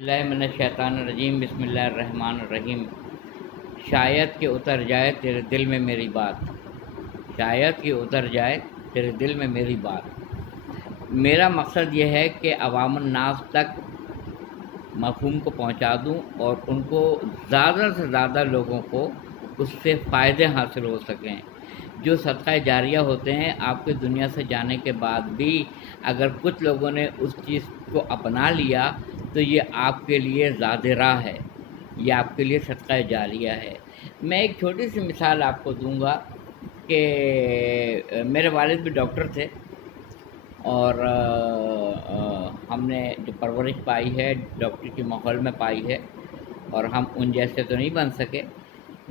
اللہ من الشیطان الرجیم، بسم اللہ الرحمن الرحیم۔ شاید کہ اتر جائے تیرے دل میں میری بات، شاید کہ اتر جائے تیرے دل میں میری بات۔ میرا مقصد یہ ہے کہ عوام الناس تک مفہوم کو پہنچا دوں اور ان کو زیادہ سے زیادہ لوگوں کو اس سے فائدے حاصل ہو سکیں۔ جو صدقہ جاریہ ہوتے ہیں، آپ کے دنیا سے جانے کے بعد بھی اگر کچھ لوگوں نے اس چیز کو اپنا لیا تو یہ آپ کے لیے زاد راہ ہے، یہ آپ کے لیے صدقہ جاریہ ہے۔ میں ایک چھوٹی سی مثال آپ کو دوں گا کہ میرے والد بھی ڈاکٹر تھے اور ہم نے جو پرورش پائی ہے ڈاکٹر کے ماحول میں پائی ہے، اور ہم ان جیسے تو نہیں بن سکے،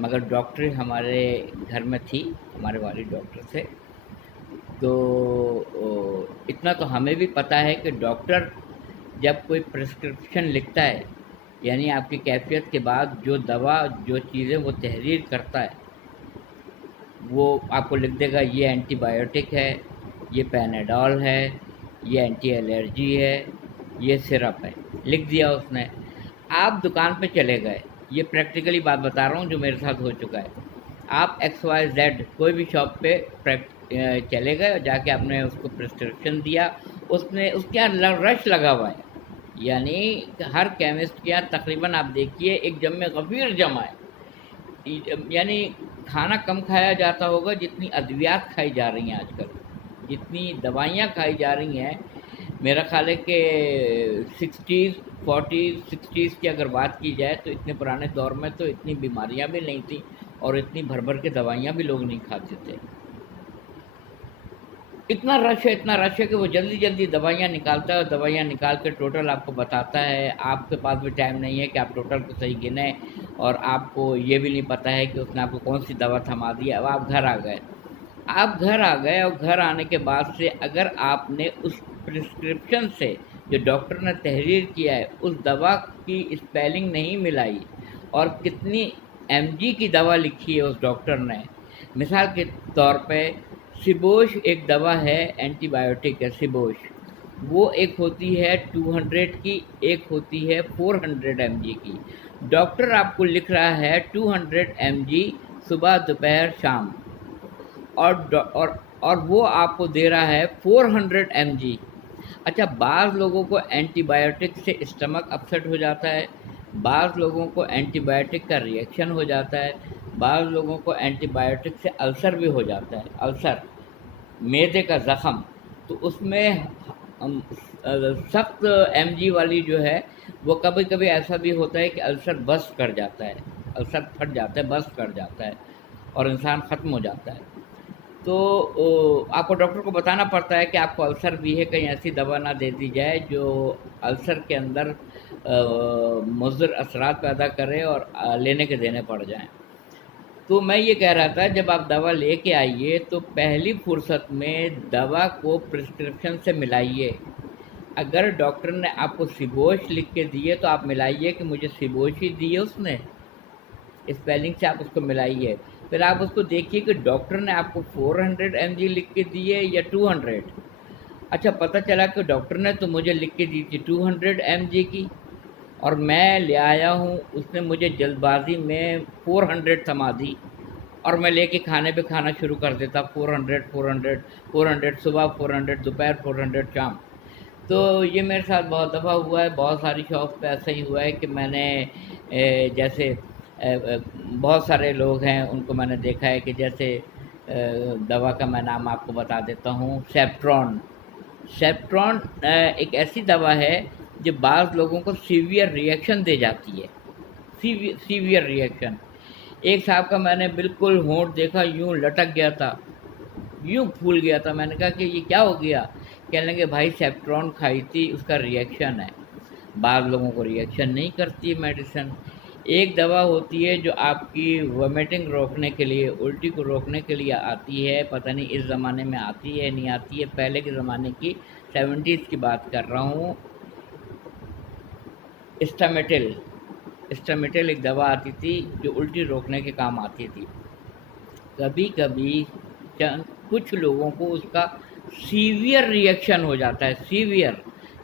مگر ڈاکٹر ہمارے گھر میں تھی، ہمارے والد ڈاکٹر تھے۔ تو اتنا تو ہمیں بھی پتہ ہے کہ ڈاکٹر جب کوئی پرسکرپشن لکھتا ہے، یعنی آپ کی کیفیت کے بعد جو دوا، جو چیزیں وہ تحریر کرتا ہے، وہ آپ کو لکھ دے گا یہ اینٹی بایوٹک ہے، یہ پیناڈول ہے، یہ اینٹی الرجی ہے، یہ سرپ ہے، لکھ دیا اس نے۔ آپ دکان پہ چلے گئے، یہ پریکٹیکلی بات بتا رہا ہوں جو میرے ساتھ ہو چکا ہے۔ آپ XYZ کوئی بھی شاپ پہ چلے گئے اور جا کے آپ نے اس کو پرسکرپشن دیا، اس کے یہاں رش لگا ہوا ہے، یعنی ہر کیمسٹ کے یہاں تقریباً آپ دیکھیے ایک جمع غفیر جمع ہے، یعنی کھانا کم کھایا جاتا ہوگا جتنی ادویات کھائی جا رہی ہیں آج کل، جتنی دوائیاں کھائی جا رہی ہیں۔ میرا خیال ہے کہ 60s کی اگر بات کی جائے تو اتنے پرانے دور میں تو اتنی بیماریاں بھی نہیں تھیں اور اتنی بھر بھر کے دوائیاں بھی لوگ نہیں کھاتے تھے۔ اتنا رش ہے کہ وہ جلدی جلدی دوائیاں نکالتا ہے، اور دوائیاں نکال کے ٹوٹل آپ کو بتاتا ہے۔ آپ کے پاس بھی ٹائم نہیں ہے کہ آپ ٹوٹل کو صحیح گنیں، اور آپ کو یہ بھی نہیں پتہ ہے کہ اس نے آپ کو کون سی دوا تھما دی ہے۔ اب آپ گھر آ گئے، اور گھر آنے کے بعد سے اگر آپ نے اس پرسکرپشن سے جو ڈاکٹر نے تحریر کیا ہے اس دوا کی اسپیلنگ نہیں ملائی، اور کتنی MG کی دوا لکھی ہے اس ڈاکٹر نے۔ مثال کے طور پہ سبوش ایک دوا ہے، اینٹی بایوٹک ہے سبوش، وہ ایک ہوتی ہے 200 کی، ایک ہوتی ہے 400 mg کی۔ ڈاکٹر آپ کو لکھ رہا ہے 200 mg صبح دوپہر شام، اور وہ آپ کو دے رہا ہے 400 mg۔ اچھا، بعض لوگوں کو اینٹی بایوٹک سے اسٹمک اپسیٹ ہو جاتا ہے، بعض لوگوں کو اینٹی بایوٹک کا ریئیکشن ہو جاتا ہے، بعض لوگوں کو اینٹی بایوٹک سے السر بھی ہو جاتا ہے، السر معدے کا زخم۔ تو اس میں سخت MG والی جو ہے وہ کبھی کبھی ایسا بھی ہوتا ہے کہ السر بسٹ کر جاتا ہے، السر پھٹ جاتا ہے، بسٹ کر جاتا ہے اور انسان ختم ہو جاتا ہے۔ تو آپ کو ڈاکٹر کو بتانا پڑتا ہے کہ آپ کو السر بھی ہے، کہیں ایسی دوا نہ دے دی جائے جو السر کے اندر مضر اثرات پیدا کرے اور لینے کے دینے پڑ جائیں۔ تو میں یہ کہہ رہا تھا جب آپ دوا لے کے آئیے تو پہلی فرصت میں دوا کو پرسکرپشن سے ملائیے۔ اگر ڈاکٹر نے آپ کو سبوش لکھ کے دیے تو آپ ملائیے کہ مجھے سبوش ہی دی ہے اس نے، اسپیلنگ سے آپ اس کو ملائیے۔ پھر آپ اس کو دیکھیے کہ ڈاکٹر نے آپ کو 400 mg لکھ کے دی ہے یا 200۔ اچھا، پتہ چلا کہ ڈاکٹر نے تو مجھے لکھ کے دی تھی 200 mg کی، اور میں لے آیا ہوں، اس نے مجھے جلد بازی میں 400 تھما دی، اور میں لے کے کھانے پہ کھانا شروع کر دیتا، 400 صبح، 400 دوپہر، 400 شام۔ تو یہ میرے ساتھ بہت دفعہ ہوا ہے، بہت ساری شاپ پہ ایسا ہی ہوا ہے کہ میں نے جیسے بہت سارے لوگ ہیں ان کو میں نے دیکھا ہے کہ جیسے دوا کا میں نام آپ کو بتا دیتا ہوں، سیپٹرون ایک ایسی دوا ہے جو بعض لوگوں کو سیویئر ریئیکشن دے جاتی ہے، سیویئر ریئیکشن۔ ایک صاحب کا میں نے بالکل ہونٹ دیکھا یوں لٹک گیا تھا، یوں پھول گیا تھا، میں نے کہا کہ یہ کیا ہو گیا؟ کہنے لگے بھائی سیپٹرون کھائی تھی، اس کا ریئیکشن ہے۔ بعض لوگوں کو ریئیکشن نہیں کرتی ہے میڈیسن۔ ایک دوا ہوتی ہے جو آپ کی وومیٹنگ روکنے کے لیے، الٹی کو روکنے کے لیے آتی ہے، پتہ نہیں اس زمانے میں آتی ہے نہیں آتی ہے، پہلے کے زمانے کی 70s کی بات کر رہا ہوں۔ اسٹامیٹل ایک دوا آتی تھی جو الٹی روکنے کے کام آتی تھی۔ کبھی کبھی کچھ لوگوں کو اس کا سیویئر ریئیکشن ہو جاتا ہے، سیویئر،